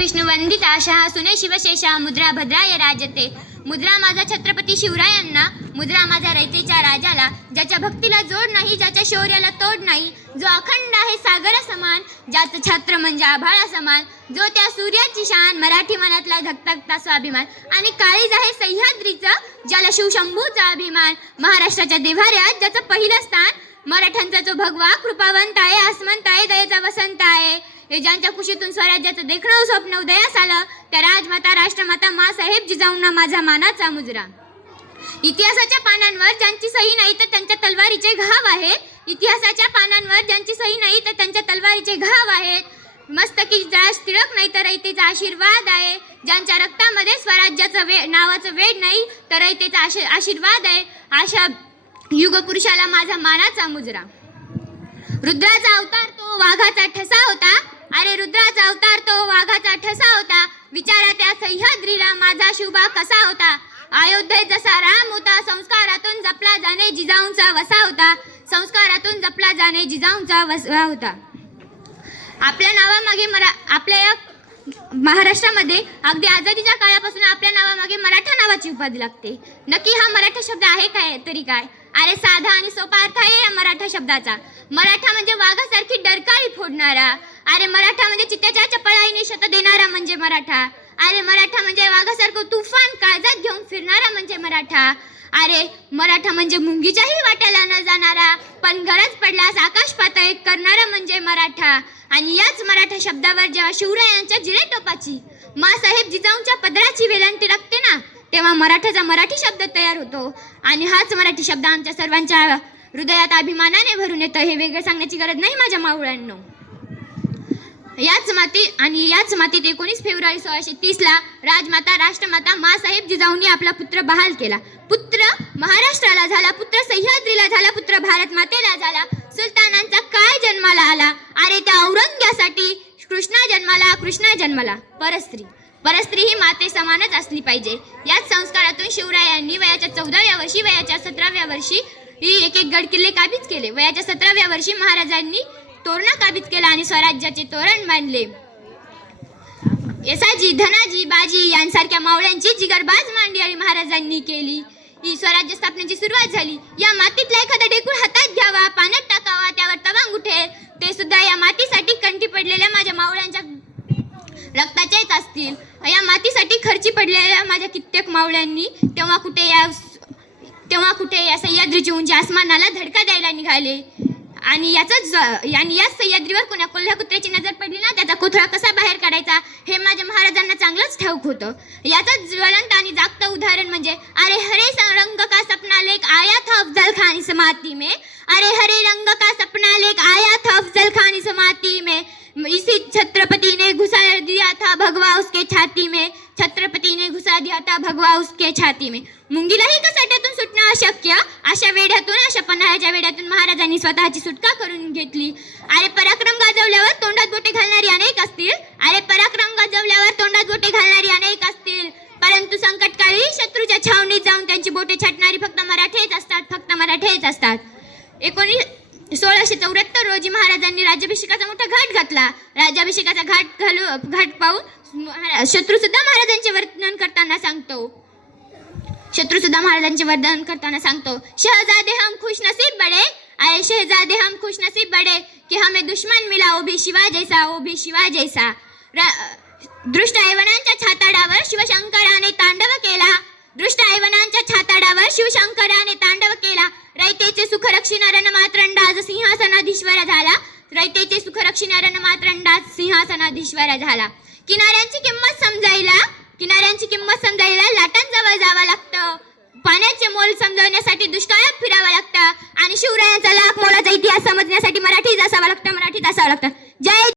विष्णू वंदिता शहा सुने शिवशेषा मुद्रा भद्राय राजते। मुद्रा माझा छत्रपती शिवरायांना, मुद्रा माझा रयतेच्या राजाला, ज्याच्या भक्तीला जोड नाही, ज्याच्या शौर्याला तोड नाही, जो अखंड आहे सागरा समान, ज्याचं छत्र म्हणजे आभाळा समान, जो त्या सूर्याची शान, मराठी मनातला धगधगता स्वाभिमान, आणि काळीज आहे सह्याद्रीचं, ज्याला शिवशंभूचा अभिमान, महाराष्ट्राच्या देव्हाऱ्यात ज्याचं पहिलं स्थान, मराठ्यांचा जो भगवा कृपावंत आहे, आसमंत आहे, दयेचा वसंत आहे, हे ज्यांच्या कुशीतून स्वराज्याचं देखणं स्वप्न उदयास आलं, त्या राजमाता राष्ट्रमाता माँसाहेब जिजाऊंना माझा मानाचा मुजरा। इतिहासाच्या पानांवर ज्यांची सही नाही तर त्यांच्या तलवारीचे घाव आहेत, इतिहासाच्या पानांवर ज्यांची सही नाही तर त्यांच्या तलवारीचे घाव आहेत, मस्तकी जळास तिळक नाही तर रयतेचा आशीर्वाद आहे, ज्यांच्या रक्तामध्ये स्वराज्याचं नावाचं वेड नाही तर रयतेचा आशीर्वाद आहे, अशा युगपुरुषाला माझा मानाचा मुजरा। रुद्राचा अवतार तो वाघाचा ठसा होता, अरे रुद्राचा अवतार तो वाघाचा ठसा होता, विचारा त्या सह्याद्रीला माझा शिवबा कसा होता, अयोध्येत जसा राम होता, संस्कारातून जपला जाणे जिजाऊंचा वसा होता, संस्कारातून जपला जाणे जिजाऊंचा वसा होता। आपल्या नावामागे आपल्या या महाराष्ट्रामध्ये अगदी आझादीच्या काळापासून आपल्या नावामागे मराठा नावाची उपाधी लागते। नक्की हा मराठा शब्द आहे काय तरी काय? अरे साधा आणि सोपा अर्थ आहे या मराठा शब्दाचा। मराठा म्हणजे वाघासारखी डरकाळी फोडणारा, अरे मराठा म्हणजे चित्त्याच्या चपळाईने शत देणारा म्हणजे मराठा, अरे मराठा म्हणजे वाघासारखं तुफान काळजात घेऊन फिरणारा म्हणजे मराठा, अरे मराठा म्हणजे मुंगीच्याही वाट्याला न जाणारा पण गरज पडल्यास आकाश पातळी करणारा म्हणजे मराठा। आणि याच मराठा शब्दावर जेव्हा शिवरायांच्या जिरेटोपाची, माँसाहेब जिजाऊंच्या पदराची वेलांटी लागते ना, तेव्हा मराठाचा मराठी शब्द तयार होतो, आणि हाच मराठी शब्द आमच्या सर्वांच्या हृदयात अभिमानाने भरून येतं। हे वेगळं सांगण्याची गरज नाही माझ्या मावळ्यांनो। याच मातीत 19 फेब्रुवारी 1630 ला राजमाता राष्ट्रमाता माँसाहेब जिजाऊंनी आपला पुत्र बहाल केला। पुत्र महाराष्ट्राला झाला, पुत्र सह्याद्रीला झाला, पुत्र भारत मातेला झाला, सुलतानांचा काय जन्माला आला, अरे त्या औरंग्यासाठी कृष्णा जन्माला परस्त्री ही माते समानच असली पाहिजे। याच संस्कारातून शिवरायांनी वयाच्या 14व्या वर्षी, वयाच्या 17व्या वर्षी एक गड किल्ले काबीज केले, वयाच्या 17व्या वर्षी महाराजांनी तोरणा काबीज केला आणि स्वराज्याचे तोरण बांधले। येसाजी, धनाजी, बाजी यांसारख्या मावळ्यांची जिगरबाज मांडणी महाराजांनी केली, ही स्वराज्य स्थापनेची सुरुवात झाली। या मातीतला एखादा ढेकूळ हातात घ्यावा, पाण्यात टाकावा, त्यावर तवांग उठेल, ते सुद्धा या मातीसाठी कंठी पडलेल्या माझ्या मावळ्यांच्या रक्ताचेच असतील। या मातीसाठी खर्ची पडलेल्या माझ्या कित्येक मावळ्यांनी तेव्हा कुठे या सह्याद्रीची उंची आसमानाला धडका द्यायला निघाले, आणि याच सह्याद्रीवर कोण्या कोल्ह्या कुत्र्याची नजर पडली ना, त्याचा कोथळा कसा बाहेर काढायचा हे माझ्या महाराजांना चांगलंच ठाऊक होतं। याचं ज्वलंत आणि जागतं उदाहरण म्हणजे अरे हरे रंग का सपना लेक आया था अफजल खान इस माती में, अरे हरे रंग का सपना लेक आया था अफजल खान इस माती में, इसी छत्रपति ने घुसा दिया था भगवा उसके छाती में, छत्रपति ने घुसा दिया था भगवा उसके छाती में। मुंगीलाही कसाट्यातून सुटणं अशक्य, अशा वेड्यातून, अशा पन्हाळ्याच्या वेड्यातून महाराजांनी स्वतःची सुटका करून घेतली। अरे पराक्रम गाजवल्यावर तोंडात बोटे घालणारी अनेक असतील, अरे पराक्रम गाजवल्यावर तोंडात बोटे घालणारी अनेक असतील, परंतु संकटकाळी शत्रूच्या छावणीत जाऊन त्यांची बोटे छाटणारी फक्त मराठेच असतात। 1674 रोजी महाराजांनी राज्याभिषेकाचा मोठा घाट घातला। राज्याभिषेकाचा घाट पाहून शत्रू सुद्धा महाराजांचे वर्णन करताना सांगतो, शहजादे हम खुश नसीब बड़े, अरे शहजादे हम खुश नसीब बड़े कि हमें दुश्मन मिला ओ भी शिवा जैसा। दृष्ट ऐवनांच्या छाताडावर शिवशंकराने तांडव केला, रयतेचे सुख रक्षिणारा रणमात्रंडाज सिंहासनाधीश्वर झाला। किनाऱ्यांची किंमत समजायला लाटांजवळ जावं लागतं, पाण्याचे मोल समजवण्यासाठी दुष्काळात फिरावं लागतं, आणि शिवरायांचा लाख मोलाचा इतिहास समजण्यासाठी मराठीच असावं लागतं। जय